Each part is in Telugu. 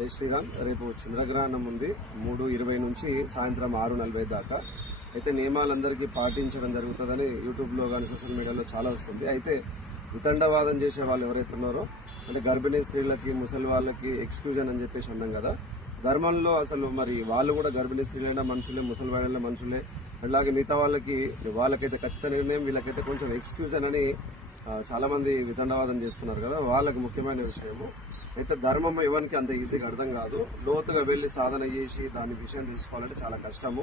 జై శ్రీరామ్. రేపు చంద్రగ్రహణం ఉంది 3:20 నుంచి సాయంత్రం 6:40 దాకా. అయితే నియమాలందరికీ పాటించడం జరుగుతుందని యూట్యూబ్లో కానీ సోషల్ మీడియాలో చాలా వస్తుంది. అయితే వితండవాదం చేసే వాళ్ళు ఎవరైతే ఉన్నారో, అంటే గర్భిణీ స్త్రీలకి ముసలి వాళ్ళకి ఎక్స్క్యూజన్ అని చెప్పేసి అన్నాం కదా. ధర్మంలో అసలు మరి వాళ్ళు కూడా గర్భిణీ స్త్రీలైనా మనుషులే, ముసలి వాళ్ళైనా మనుషులే. అలాగే మిగతా వాళ్ళకైతే ఖచ్చిత నిర్ణయం, వీళ్ళకైతే కొంచెం ఎక్స్క్యూజన్ అని చాలా మంది వితండవాదం చేస్తున్నారు కదా. వాళ్ళకి ముఖ్యమైన విషయము అయితే ధర్మం ఎవరికి అంత ఈజీగా అర్థం కాదు. లోతుగా వెళ్లి సాధన చేసి దాని విషయం తెలుసుకోవాలంటే చాలా కష్టము.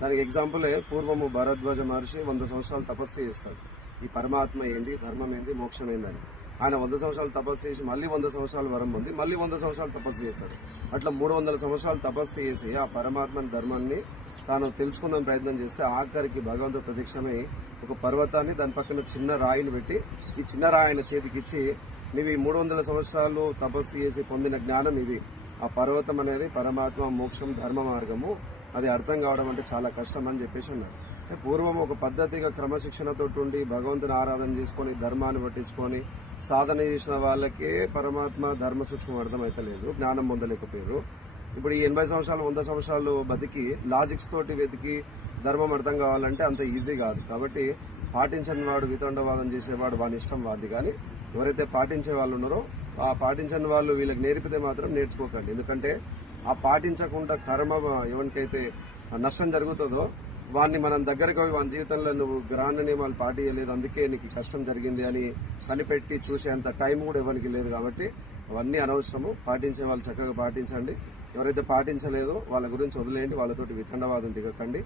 దానికి ఎగ్జాంపులే పూర్వము భరద్వాజ మహర్షి 100 సంవత్సరాలు తపస్సు చేస్తాడు. ఈ పరమాత్మ ఏంది, ధర్మం ఏంది, మోక్షం ఏందని. ఆయన 100 సంవత్సరాలు తపస్సు చేసి మళ్ళీ 100 సంవత్సరాలు వరం పొంది మళ్ళీ 100 సంవత్సరాలు తపస్సు చేస్తాడు. అట్లా 300 సంవత్సరాలు తపస్సు చేసి ఆ పరమాత్మ ధర్మాన్ని తాను తెలుసుకుందాం ప్రయత్నం చేస్తే ఆఖరికి భగవంతుడు ప్రత్యక్షమై ఒక పర్వతాన్ని దాని పక్కన చిన్న రాయిని పెట్టి, ఈ చిన్న రాయి ఆయన చేతికిచ్చి, నీవు ఈ 300 సంవత్సరాలు తపస్సు చేసి పొందిన జ్ఞానం ఇది. ఆ పర్వతం అనేది పరమాత్మ, మోక్షం, ధర్మ మార్గము. అది అర్థం కావడం అంటే చాలా కష్టం అని చెప్పేసి అన్నారు. పూర్వం ఒక పద్ధతిగా క్రమశిక్షణతో ఉండి భగవంతుని ఆరాధన చేసుకొని ధర్మాన్ని పట్టించుకొని సాధన చేసిన వాళ్ళకే పరమాత్మ ధర్మ సూక్ష్మం అర్థమైతలేదు, జ్ఞానం పొందలేకపోయారు. ఇప్పుడు ఈ 80 సంవత్సరాలు 100 సంవత్సరాలు బతికి లాజిక్స్ తోటి వెతికి ధర్మం అర్థం కావాలంటే అంత ఈజీ కాదు. కాబట్టి పాటించని వాడు, వితండవాదం చేసేవాడు వాని ఇష్టం వాడిది. కానీ ఎవరైతే పాటించే వాళ్ళు ఉన్నారో, ఆ పాటించని వాళ్ళు వీళ్ళకి నేర్పితే మాత్రం నేర్చుకోకండి. ఎందుకంటే ఆ పాటించకుండా కర్మ ఎవరికైతే నష్టం జరుగుతుందో వాడిని మనం దగ్గరకు పోయి వాని జీవితంలో నువ్వు గ్రహణ నియమాలు పాటించలేదు, అందుకే నీకు కష్టం జరిగింది అని కనిపెట్టి చూసేంత టైం కూడా ఎవరికి లేదు. కాబట్టి అవన్నీ అనవసరము. పాటించే వాళ్ళు చక్కగా పాటించండి. ఎవరైతే పాటించలేదో వాళ్ళ గురించి వదిలేయండి, వాళ్ళతోటి వితండవాదం దిగకండి.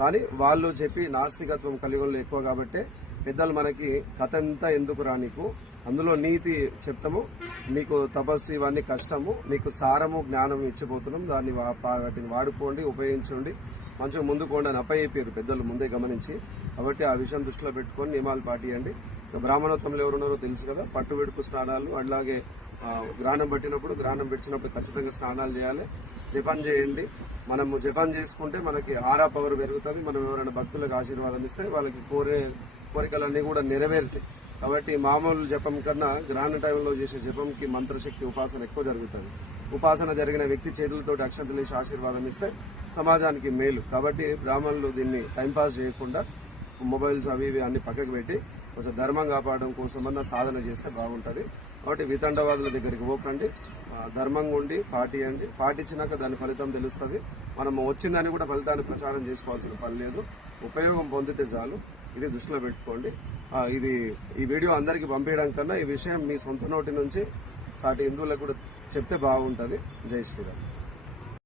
కానీ వాళ్ళు చెప్పి నాస్తికత్వం కలియుగంలో ఎక్కువ కాబట్టి పెద్దలు మనకి కథ అంతా ఎందుకు రా నీకు, అందులో నీతి చెప్తాము, నీకు తపస్సు ఇవన్నీ కష్టము, నీకు సారము జ్ఞానం ఇచ్చిపోతున్నాం, వాటిని వాడుకోండి, ఉపయోగించండి, మంచిగా ముందుకోండి అని అప్పయ్యారు పెద్దలు ముందే గమనించి. కాబట్టి ఆ విషయం దృష్టిలో పెట్టుకొని నియమాలు పాటియండి. బ్రాహ్మణోత్తంలో ఎవరున్నారో తెలుసు కదా. పట్టు వెడుపు స్నానాలు, అలాగే గ్రహణం పట్టినప్పుడు, గ్రహణం పెట్టినప్పుడు ఖచ్చితంగా స్నానాలు చేయాలి. జపం చేయండి. మనము జపం చేసుకుంటే మనకి ఆరా పవర్ పెరుగుతుంది. మనం ఎవరైనా భక్తులకు ఆశీర్వాదం ఇస్తే వాళ్ళకి కోరికలన్నీ కూడా నెరవేరుతాయి. కాబట్టి మామూలు జపం కన్నా గ్రహణ టైంలో చేసే జపంకి మంత్రశక్తి, ఉపాసన ఎక్కువ జరుగుతుంది. ఉపాసన జరిగిన వ్యక్తి చేతులతోటి అక్షంతలు వేసి ఆశీర్వాదం ఇస్తే సమాజానికి మేలు. కాబట్టి బ్రాహ్మణులు దీన్ని టైంపాస్ చేయకుండా మొబైల్స్ అవి ఇవి అన్ని పక్కకు పెట్టి కొంచెం ధర్మం కాపాడడం కోసమన్నా సాధన చేస్తే బాగుంటుంది. కాబట్టి వితండవాదుల దగ్గరికి పోకండి, ధర్మంగా ఉండి పాటియండి. పాటించినాక దాని ఫలితం తెలుస్తుంది. మనం వచ్చిందని కూడా ఫలితాన్ని ప్రచారం చేసుకోవాల్సిన పని లేదు. ఉపయోగం పొందితే చాలు. ఇది దృష్టిలో పెట్టుకోండి. ఈ వీడియో అందరికీ పంపించడం కన్నా ఈ విషయం మీ సొంత నోటి నుంచి సాటి హిందువులకు కూడా చెప్తే బాగుంటుంది. జై శ్రీరామ్.